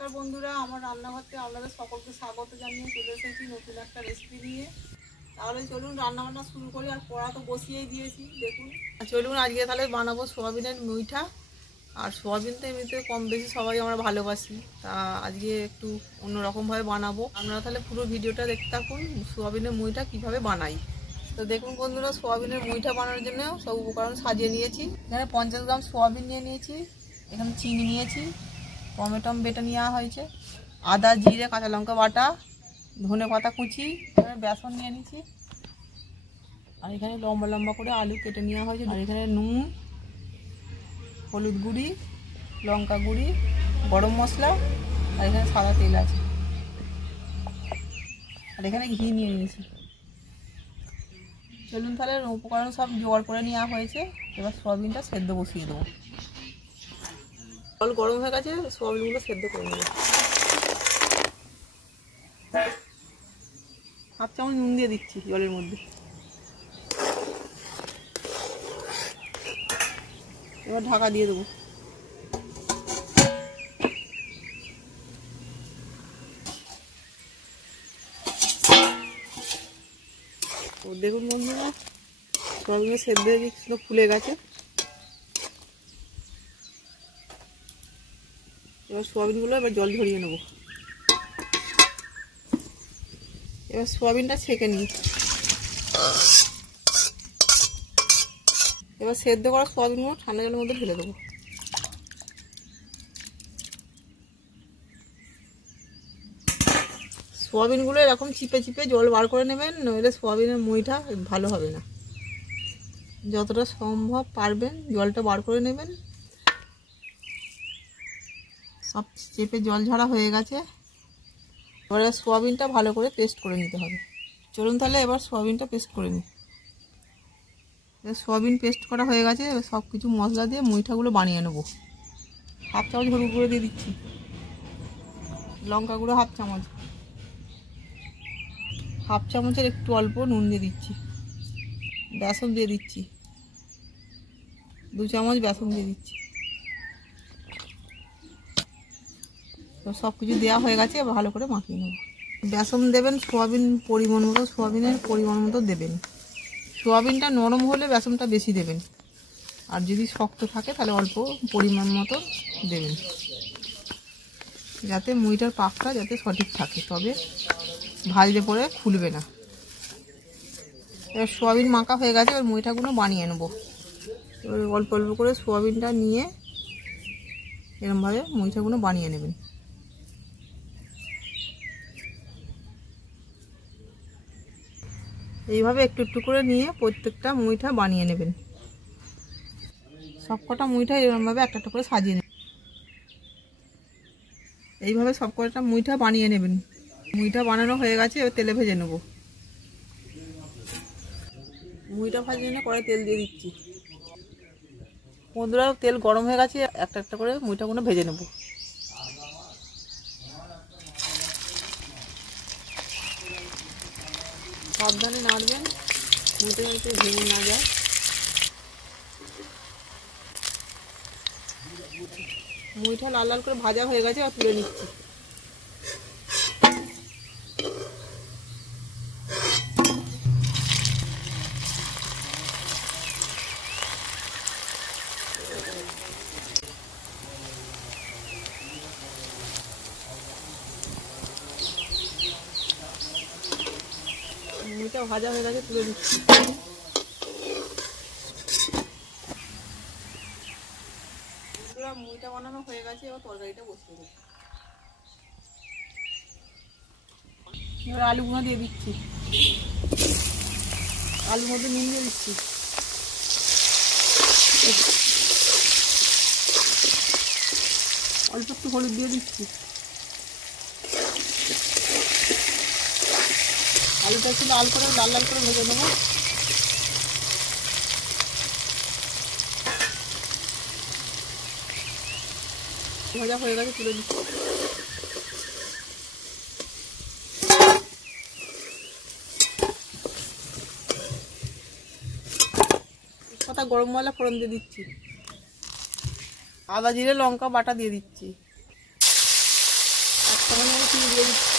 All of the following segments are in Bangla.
নমস্কার বন্ধুরা, আমার রান্নাঘরতে আপনাদের সকলকে স্বাগত জানিয়ে চলে এসেছি নতুন একটা রেসিপি নিয়ে। তাহলে চলুন রান্নাবান্না শুরু করি। আর পড়া তো বসিয়েই দিয়েছি, দেখুন। চলুন আজকে তাহলে বানাবো সোয়াবিনের মুইঠা। আর সোয়াবিন তো এমনিতে কম বেশি সবাই আমরা ভালোবাসি, তা আজকে একটু অন্যরকমভাবে বানাবো। আপনারা তাহলে পুরো ভিডিওটা দেখতে থাকুন সোয়াবিনের মুইঠা কীভাবে বানাই। তো দেখুন বন্ধুরা, সোয়াবিনের মুইঠা বানানোর জন্য সব উপকরণ সাজিয়ে নিয়েছি। এখানে 50 গ্রাম সোয়াবিন নিয়ে নিয়েছি, এখানে চিনি নিয়েছি, টমেটো বেটে নেওয়া হয়েছে, আদা জিরে কাঁচা লঙ্কা বাটা, ধনে পাতা কুচি, এখানে বেসন নিয়ে নিয়েছি, আর এখানে লম্বা লম্বা করে আলু কেটে নেওয়া হয়েছে, আর এখানে নুন, হলুদ গুঁড়ি, লঙ্কা গুঁড়ি, গরম মশলা, আর এখানে সাদা তেল আছে, আর এখানে ঘি নিয়ে নিয়েছি। চলুন তাহলে উপকরণ সব জোগাড় করে নেওয়া হয়েছে। এবার সোয়াবিনটা সেদ্ধ বসিয়ে দেবো। জল গরম হয়ে গেছে, সোয়াবিনগুলো সেদ্ধ করে নেব। হাফ চামচ নুন দিয়ে দিচ্ছি জলের মধ্যে। এবার ঢাকা দিয়ে দেবো। দেখুন বন্ধুরা, সোয়াবিনের সেদ্ধ হয়ে গেছিল, ফুলে গেছে। এবার সোয়াবিনগুলো এবার জল ঝরিয়ে নেব। এবার সোয়াবিনটা ছেঁকে নিই। এবার সেদ্ধ করা সোয়াবিনগুলো ঠান্ডা জলের মধ্যে ঢেলে দেবো। সোয়াবিনগুলো এরকম চিপে চিপে জল বার করে নেবেন, নইলে সোয়াবিনের মুইঠা ভালো হবে না। যতটা সম্ভব পারবেন জলটা বার করে নেবেন। সব চেপে জল ঝাড়া হয়ে গেছে। এবারে সোয়াবিনটা ভালো করে পেস্ট করে নিতে হবে। চলুন তাহলে এবার সোয়াবিনটা পেস্ট করে নিই। সোয়াবিন পেস্ট করা হয়ে গেছে। সব কিছু মশলা দিয়ে মুইঠাগুলো বানিয়ে নেব। হাফ চামচ হলুদ গুঁড়ো দিয়ে দিচ্ছি, লঙ্কা গুঁড়ো হাফ চামচ, হাফ চামচের একটু অল্প নুন দিয়ে দিচ্ছি, বেসন দিয়ে দিচ্ছি, 2 চামচ বেসন দিয়ে দিচ্ছি। তো সব কিছু দেওয়া হয়ে গেছে, ভালো করে মাখিয়ে নেব। বেসন দেবেন সোয়াবিন পরিমাণ মতো, সোয়াবিনের পরিমাণ মতো দেবেন। সোয়াবিনটা নরম হলে বেসনটা বেশি দেবেন, আর যদি শক্ত থাকে তাহলে অল্প পরিমাণ মতো দেবেন, যাতে মুইটার পাকটা যাতে সঠিক থাকে, তবে ভাজলে পরে খুলবে না। এবার সোয়াবিন মাখা হয়ে গেছে, এবার মুইঠাগুলো বানিয়ে নেব। এবার অল্প অল্প করে সোয়াবিনটা নিয়ে এরকমভাবে মুইঠাগুলো বানিয়ে নেবেন। এইভাবে একটু একটু করে নিয়ে প্রত্যেকটা মুইঠা বানিয়ে নেবেন। সবকটা মুইঠা এরকমভাবে একটা একটা করে সাজিয়ে নেবেন। এইভাবে সবকটা মুইঠা বানিয়ে নেবেন। মুইঠা বানানো হয়ে গেছে, এবার তেলে ভেজে নেব। মুইঠা ভাজার জন্য কড়াই তেল দিয়ে দিচ্ছি। বন্ধুরা, তেল গরম হয়ে গেছে, একটা একটা করে মুইঠাগুলো ভেজে নেব। সাবধানে নাড়বেন, মুইঠা যাতে ভেঙে না যায়। মুইঠা লাল লাল করে ভাজা হয়ে গেছে, আর তুলে নিচ্ছি। মুইঠা ভাজা হয়ে গেছে, তুলে নিচ্ছি। মুইটা বানানো হয়ে গেছে, এবার তরকারিটা বসিয়ে দেবো। এবার আলুগুলো দিয়ে দিচ্ছি, আলুর মধ্যে নুন দিয়ে দিচ্ছি, অল্প একটু হলুদ দিয়ে দিচ্ছি। আলুটা একটু লাল লাল করে ভেজে নেবো। ভাজা হয়ে গেছে, তুলে দিচ্ছি। পাতা গরম মশলা ফোড়ন দিয়ে দিচ্ছি, আদা জিরে লঙ্কা বাটা দিয়ে দিচ্ছি, চিনি দিয়ে দিচ্ছি,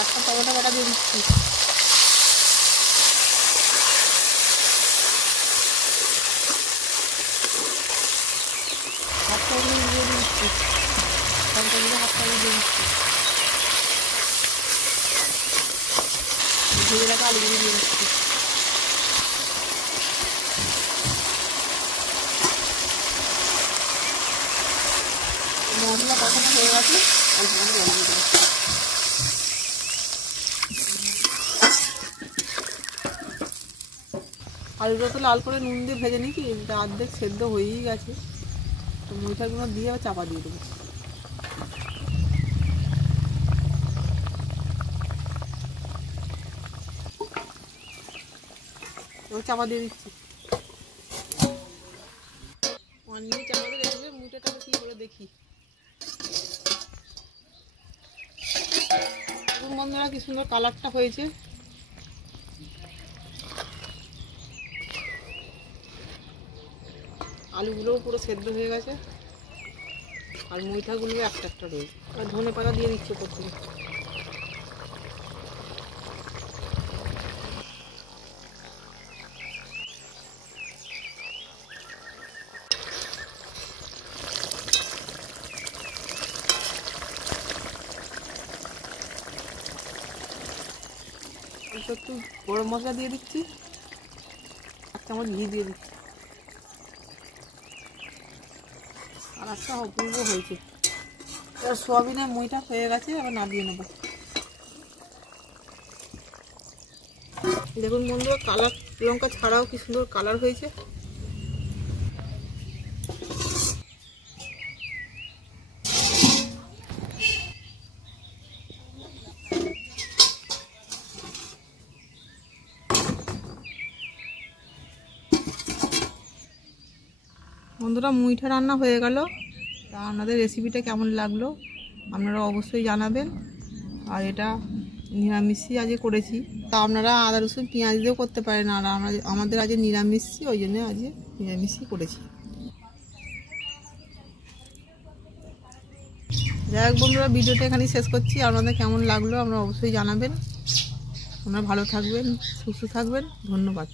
একটা টমেটো বাটা দিয়ে দিচ্ছি, হাফ চামচ দিয়ে দিচ্ছি, টমেটোগুলো হাফ চামচ দিয়ে দিচ্ছি, ভেজে রাখা আলুগুলো দিয়ে দিচ্ছি। মশলা কখনো হয়ে গেছে, অল্প করে জল দিয়ে দেবো। আলুটা তো লাল করে নুন দিয়ে ভেজে নিয়েছি, এটা অর্ধেক সেদ্ধ হয়েই গেছে। তো মুইঠাগুলো দিয়ে আবার চাপা দিয়ে দেবো। এবার চাপা দিয়ে দিচ্ছি। 1 মিনিট চাপা দিয়ে রেখে মুইঠাটাকে কী করে দেখি। এখন বন্ধুরা কি সুন্দর কালারটা হয়েছে। আলুগুলোও পুরো সেদ্ধ হয়ে গেছে, আর মুইঠাগুলো একটা একটা রয়েছে। আর ধনে পাতা দিয়ে দিচ্ছে প্রথমে। একটু গরম মশলা দিয়ে দিচ্ছি, 1 চামচ ঘি দিয়ে দিচ্ছি। আর একটা অপূর্ব হয়েছে। এবার সোয়াবিনের মুইটা হয়ে গেছে, আবার নামিয়ে নেব। দেখুন বন্ধুরা, কালার লঙ্কা ছাড়াও কি সুন্দর কালার হয়েছে। বন্ধুরা, মুইঠা রান্না হয়ে গেল। তা আপনাদের রেসিপিটা কেমন লাগলো আপনারা অবশ্যই জানাবেন। আর এটা নিরামিষই আজকে করেছি। তা আপনারা আদা রসুন পেঁয়াজ দিয়েও করতে পারেন, আর আমাদের আজকে নিরামিষই, ওই জন্য আজকে নিরামিষই করেছি। যাই হোক বন্ধুরা, ভিডিওটা এখানেই শেষ করছি। আপনাদের কেমন লাগলো আপনারা অবশ্যই জানাবেন। আপনারা ভালো থাকবেন, সুস্থ থাকবেন। ধন্যবাদ।